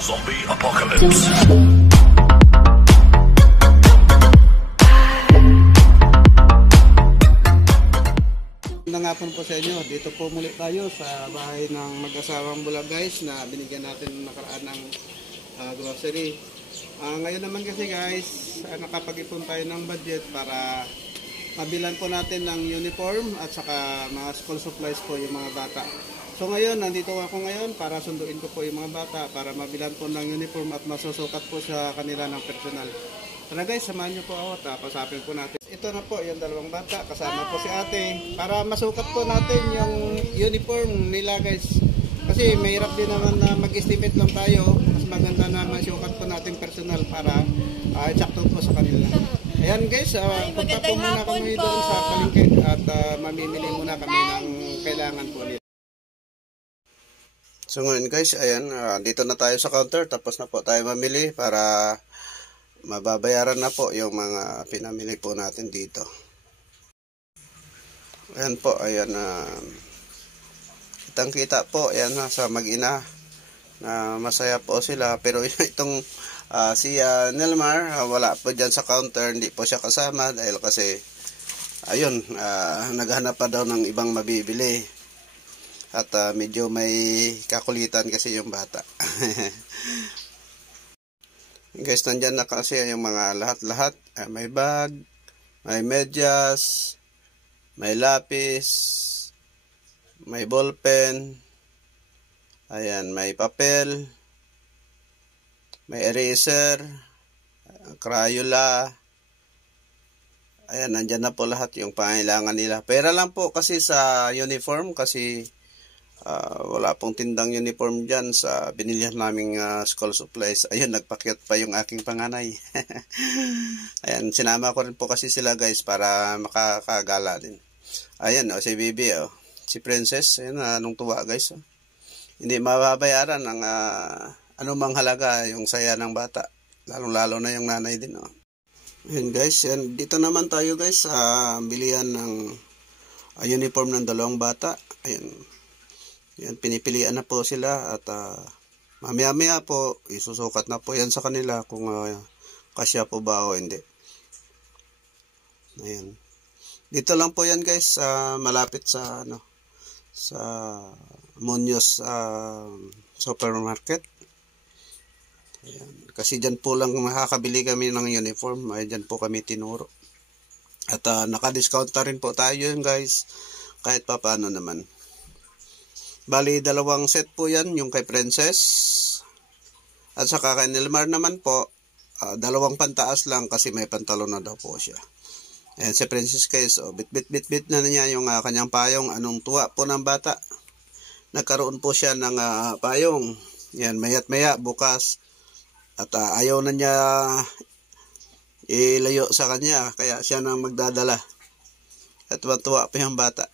Zombie Apocalypse. Hapon po sa inyo. Dito po muli tayo sa bahay ng mag-asawang Bulag guys na binigyan natin nakaraan ng grocery. Ngayon naman kasi guys, nakapag-ipon tayo ng budget para mabilan po natin ng uniform at saka mga school supplies po yung mga bata. So ngayon, nandito ako ngayon para sunduin ko po yung mga bata para mabilan po ng uniform at masusukat po sa kanila ng personal. Tara guys, samahan nyo po ako at pasapin po natin. Ito na po yung dalawang bata, kasama po si ate. Para masukat po natin yung uniform nila guys. Kasi mahirap din naman na mag-estimate lang tayo. Mas maganda na masukat po natin personal para eksakto po sa kanila. Ayan guys, punta po muna kami doon sa palengke at mamimili muna kami ng kailangan po nila. So ngayon guys, ayan, dito na tayo sa counter. Tapos na po tayo mamili para mababayaran na po yung mga pinamili po natin dito. Ayan po, ayan, kitang kita po, ayan sa mag-ina na masaya po sila. Pero itong si Nelmar, wala po dyan sa counter, hindi po siya kasama dahil kasi ayun, naghanap pa daw ng ibang mabibili at medyo may kakulitan kasi yung bata. Guys, nandyan na kasi yung mga lahat-lahat. May bag, may medyas, may lapis, may ballpen, ayan, may papel, may eraser, Crayola. Ayan, nandyan na po lahat yung pangailangan nila. Pera lang po kasi sa uniform kasi wala pong tindang uniform dyan sa binilihan naming school supplies. Ayun, nagpakyat pa yung aking panganay. Ayan, sinama ko rin po kasi sila guys para makakagala din. Ayan, si Bibi, si Princess, ayan, nung tuwa guys. Hindi mababayaran ng anumang halaga yung saya ng bata. Lalong-lalo na yung nanay din. Ayan guys, yan. Dito naman tayo guys sa bilihan ng uniform ng dalawang bata. Ayan. Yan, pinipilian na po sila at mamaya-maya po isusukat na po yan sa kanila kung kasya po ba o hindi. Ayan. Dito lang po yan guys, malapit sa sa Muñoz supermarket. Ayan. Kasi dyan po lang makakabili kami ng uniform. Ay, dyan po kami tinuro. At naka-discount na rin po tayo yun guys. Kahit pa paano naman. Bali, dalawang set po yan, yung kay Princess. At saka kay Nilmar naman po, dalawang pantaas lang kasi may pantalon na daw po siya. Ayan, si Princess guys, bit na niya yung kanyang payong. Anong tuwa po ng bata. Nagkaroon po siya ng payong. Yan, maya't maya, bukas. At ayaw na niya ilayo sa kanya, kaya siya nang magdadala. At tuwa pa yung bata.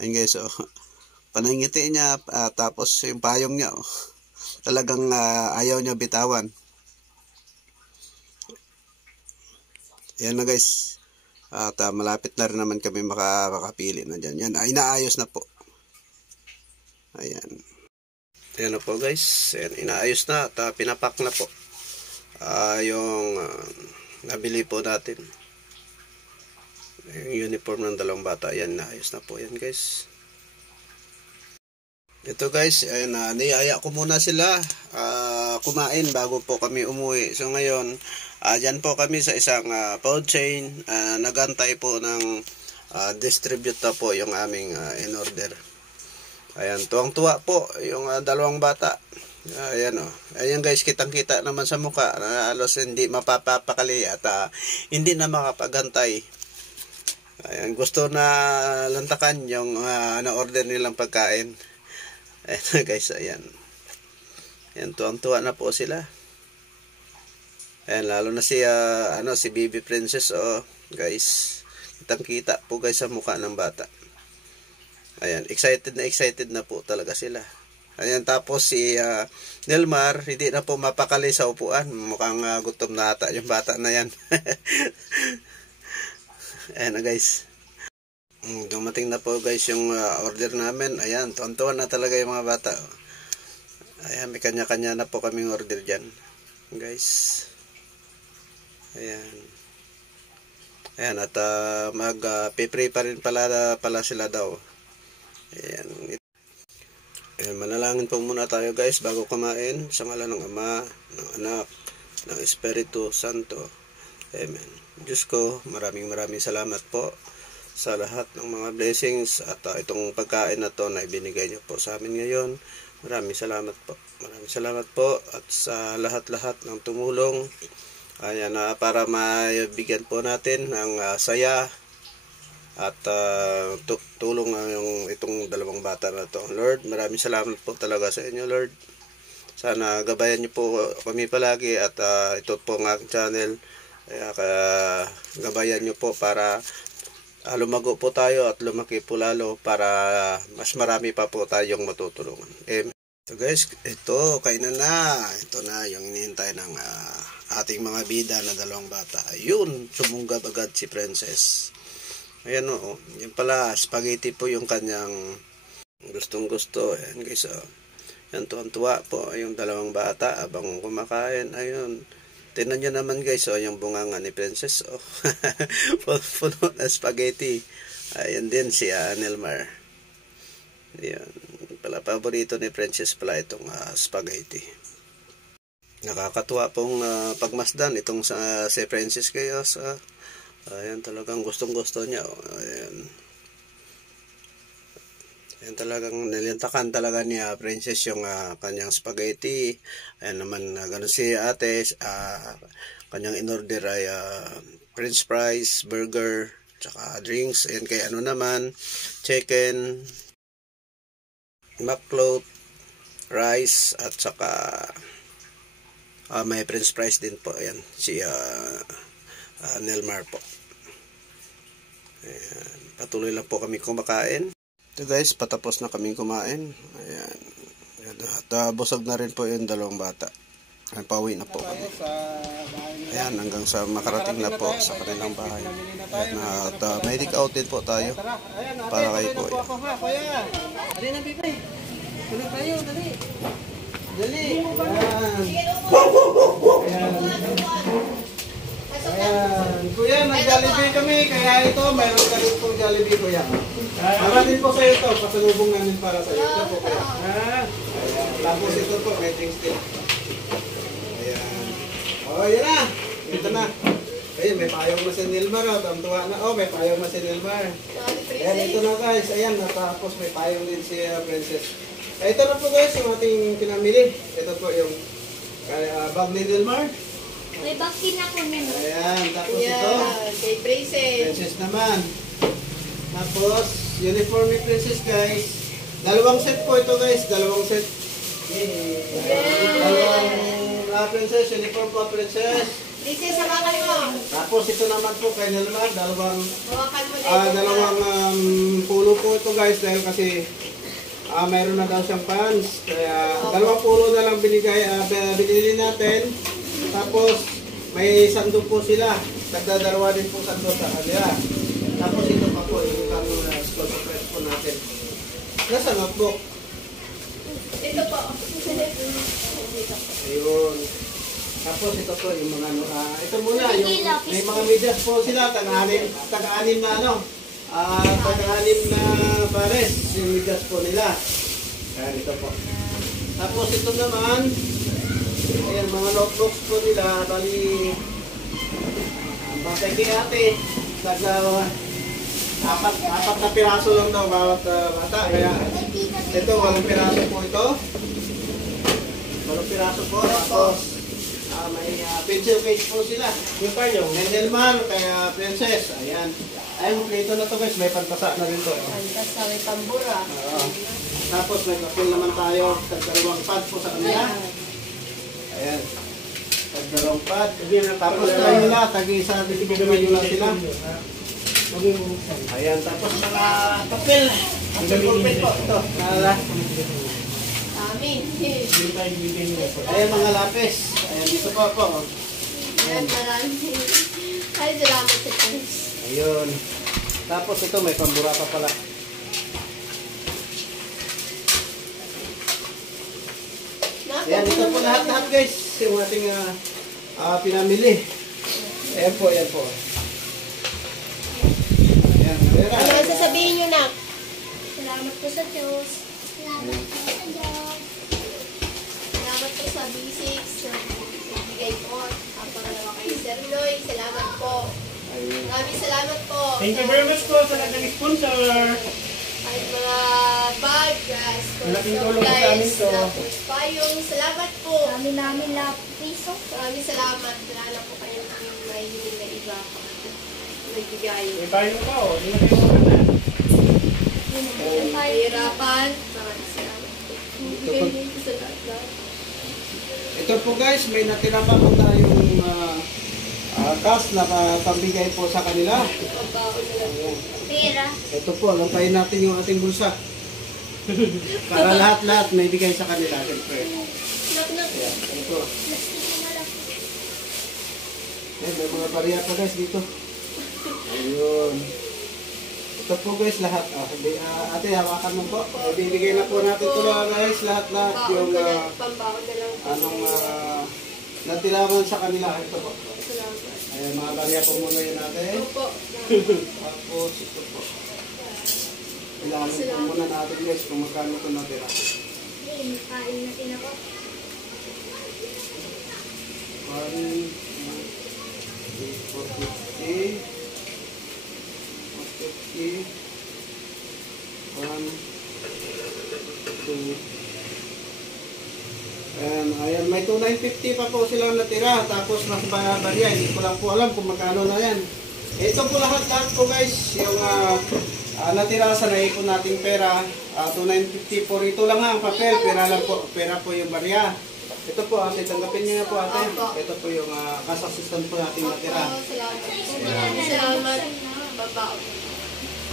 Ayun guys, panangiti niya, tapos yung payong niya, talagang ayaw niya bitawan. Ayan na guys, at malapit na rin naman kami makapili na dyan. Yan, inaayos na po. Ayan. Ayan na po guys, ayan, inaayos na at pinapak na po yung nabili po natin. Yung uniform ng dalawang bata, yan, naayos na po yan guys. Ito guys, ayun, niyaya ko muna sila kumain bago po kami umuwi. So ngayon, dyan po kami sa isang food chain, nagantay po ng distribute na po yung aming in-order. Ayan, tuwang-tuwa po yung dalawang bata. Ayan ayan guys, kitang-kita naman sa mukha na halos hindi mapapakali at hindi na makapagantay. Ayan, gusto na lantakan yung na-order nilang pagkain. Ayan guys, ayan. Ayan, tuwang-tuwa na po sila. Ayan, lalo na si si Baby Princess, guys. Kitang-kita po guys sa mukha ng bata. Ayan, excited na po talaga sila. Ayan, tapos si Nelmar, hindi na po mapakali sa upuan. Mukhang gutom na ata yung bata na yan. Ayan na guys. Dumating na po guys yung order namin. Ayan, tuwan-tuwan na talaga yung mga bata. Ayan, may kanya-kanya na po kaming order dyan. Guys. Ayan. Ayan, at mag-pray pa rin pala sila daw. Ayan. Ayan, manalangin po muna tayo guys bago kumain. Sa ngalan ng Ama, ng Anak, ng Espiritu Santo. Amen. Diyos ko, maraming salamat po sa lahat ng mga blessings at itong pagkain na to na ibinigay niyo po sa amin ngayon. Maraming salamat po. Maraming salamat po at sa lahat-lahat ng tumulong. Ayan, para mabigyan po natin ng saya at tulong yung itong dalawang bata na to. Lord, maraming salamat po talaga sa inyo, Lord. Sana gabayan niyo po kami palagi at ito po ang aking channel. Kaya gabayan niyo po para lumago po tayo at lumaki po lalo para mas marami pa po tayong matutulungan. Amen. So guys, ito kainan na. Ito na yung hinihintay ng ating mga bida na dalawang bata. Ayun, sumunggab agad si Princess. Ayan o, yun pala, spaghetti po yung kanyang gustong gusto. Ayan guys, yan tuwan-tuwa po yung dalawang bata abang kumakain. Ayun, tingnan nyo naman guys, yung bunganga ni Princess. Puno na spaghetti. Ayan din si Nelmar. Ayan, pala paborito ni Princess pala itong spaghetti. Nakakatuwa pong pagmasdan itong si Princess kayo sa ayan, talagang gustong-gusto niya. Ayan. Ayan, talagang nilintakan talaga niya Princess yung kanyang spaghetti. Ayan naman, gano'n si ate, kanyang in-order ay french fries, burger, tsaka drinks. Ayan, kay ano naman, chicken, macloat, rice, at saka may french fries din po. Ayan, si Nelmar po. Ayan, patuloy lang po kami kumakain. Ito guys, patapos na kaming kumain. Ayan. At busog na rin po yung dalawang bata. Ayan, pauwi na po kami. Ayan, hanggang sa makarating na po sa kanilang bahay. Ayan, at may dig out din po tayo para kay Kuya. Dali na, Bibay. Tuloy tayo, dali. Dali. Ayan. Kuya, nag-Jollibee kami. Kaya ito, mayroon ka rin pong Jollibee, Kuya. Para din po sa ito. Pasalubong namin para sa ito po, Kuya. Ayan. Tapos ito po, may drinks din. Ayan. O, yan na. Ito na. Ayan, may payong na si Nelmar. Tamtuwa na. Oh, may payong na si Nelmar. Ayan, ito na guys. Ayan, tapos may payong din si Princess. Ito na po guys, yung ating pinamili. Ito po yung bag ni Nelmar. May bakit na ko nito. Ayan, tapos ito. Kay Princess. Princess naman. Tapos, uniform ni Princess guys. Dalawang set po ito guys, dalawang set. Dalawang Princess, uniform po Princess. Princess, hawakan mo. Tapos ito naman po kay Nelmar, dalawang Hawakan mo dito. dalawang pulo po ito guys dahil kasi mayroon na daw siyang pants. Kaya dalawang pulo na lang binili natin. Tapos may sando po sila. Nagdadalawa din po sando sa kanila. Tapos ito pa po yung school press po natin. Nasa notebook. Ito po. Ayun. Tapos ito po yung mga ito muna yung may mga medyas po sila taga-anim na taga-anim na pares yung medyas po nila. Ayan ito po. Tapos ito naman ayan mga notebooks po nila bali bakit kay ate apat na piraso lang daw bawat bata kaya ito 8 piraso po ito 8 piraso po tapos may pencil case po sila yung panyo Nelmar kaya Princess ayan ay kompleto na to guys may pantasa na rin to Pantasa, may tambura. tapos may papel naman tayo dalawang pad po sa kanila ayan dalawang pad tapos tayo na tag-isa bibigyan na sila ayan tapos mga papel papel po ito Dami. ayan mga lapis ayan dito po Ayan, marami. Ay, salamat sa Prince. ayun Tapos ito may pamburata pala. Ayan, ito po lahat-lahat guys. Yung ating pinamili. Ayan po, ayan po. Ayan, Ano ang sasabihin nyo na? Salamat po sa Diyos. Salamat po sa Diyos. Salamat po sa B6 na bigay po. Ang pangalawa kay Sir Noy. Salamat po. ayun. Maraming salamat po. Thank you very much po sa lahat ng sponsor. Kahit mga bag, Malaking tulong po sa amin to. Tapos payong. Salamat po. Dami namin na piso. Maraming salamat. Wala na po kayong may hiling na iba. May bigay. May bayo pa o. Hindi na kayo magkana. Hirapan. Maraming salamat po. Bigay niyo sa lahat. Ito po guys, may natira pa po tayong cash na pambigay po sa kanila. Pagbaon na lang. Pera. Ito po, lampayin natin yung ating bulsa. Para lahat-lahat may bigay sa kanila. Siyempre. Knock. Ayan, ito. Plastic na lang. Ayan, may mga bariya pa guys dito. Ayun. Ito po guys, lahat. Ate, hawakan mo po. Bibigay na po natin ito guys, lahat-lahat. Yung Pambaon na lang. anong natilaman sa kanila. Ito po. Salamat. Ayan, mga bariya po muna yun natin. Opo. Tapos ito po. Kailangan po muna natin guys kung magkano ito natira. Hey, kain natin ako. 1, 2, 3, 4, 50, 1, 2, ayan, may 2,950 pa po silang natira. Tapos mas barya, hindi ko lang po alam kung magkano na yan. Ito po lahat po guys, yung natira sa naipon nating pera, 2,950 po. Ito lang ang papel, pera po yung barya. Ito po, ate, tanggapin niyo na po ate. Ito po yung cash assistant po nating natira. Salamat. Salamat. Babaon.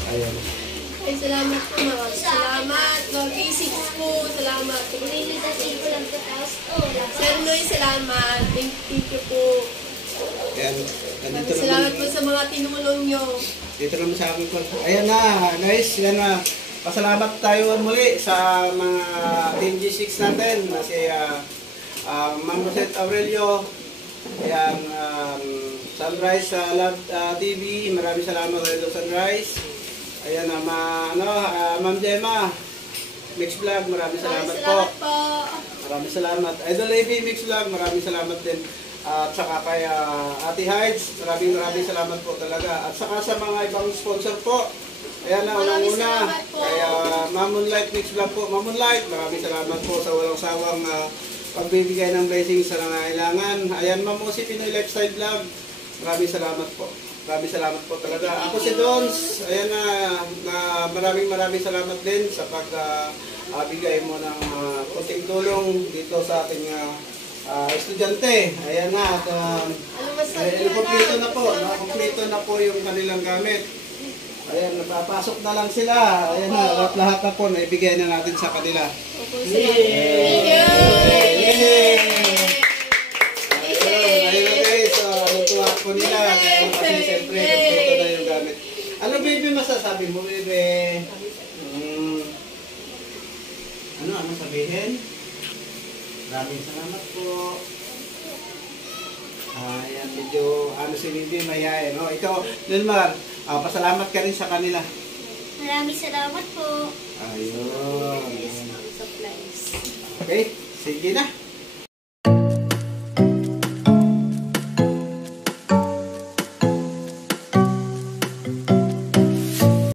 Ayan. Ay, salamat po. Maraming salamat. Mag-B6 po. Salamat. Pinilitasin ko lang ito. Tapos, Sir Noy, salamat. Thank you po. Ayan, nandito Salamat po naman. sa mga tinulong nyo. Dito naman sa akin po. Ayan na, guys. Yan na. Pasalamat tayo muli sa mga Team G6 natin. Si Ma'am Rosette Aurelio. Ayan, Sunrise Love TV. Maraming salamat kayo Sunrise. Ayan, Ma'am Gemma. Mix Vlog, maraming salamat po. Salamat po. Maraming salamat. Idol AB Mix Vlog, maraming salamat din. At saka kay Ate Hides, maraming salamat po talaga. At saka sa mga ibang sponsor po. Ayan na, Maraming unang-una. salamat po. Kay Ma'am Moonlight Mix Vlog po. Ma'am Moonlight, maraming salamat po sa walang sawang pagbibigay ng blessings sa nangailangan. Ayan, Ma'am Mosi Pinoy Lifestyle Vlog. Maraming salamat po. Maraming salamat po talaga. Ako si Dons. Ayan na maraming salamat din sa pagbigay mo ng konting tulong dito sa ating estudyante. Ayan na. At kumpleto na po. Kumpleto na po yung kanilang gamit. Ayan, napapasok na lang sila. Ayan na, lahat na po naibigay na natin sa kanila. Opo, salamat. Ayun guys, natuwa po nila. Kaya kasi siyempre, kumpleto na yung gamit. Ano baby masasabi mo, baby? Ano sabihin? Maraming salamat po. Ayan, medyo si Bibi mayayain. No? Ikaw, Nilmar, pasalamat ka rin sa kanila. maraming salamat po. Ayun. Supplies. Okay, sige na.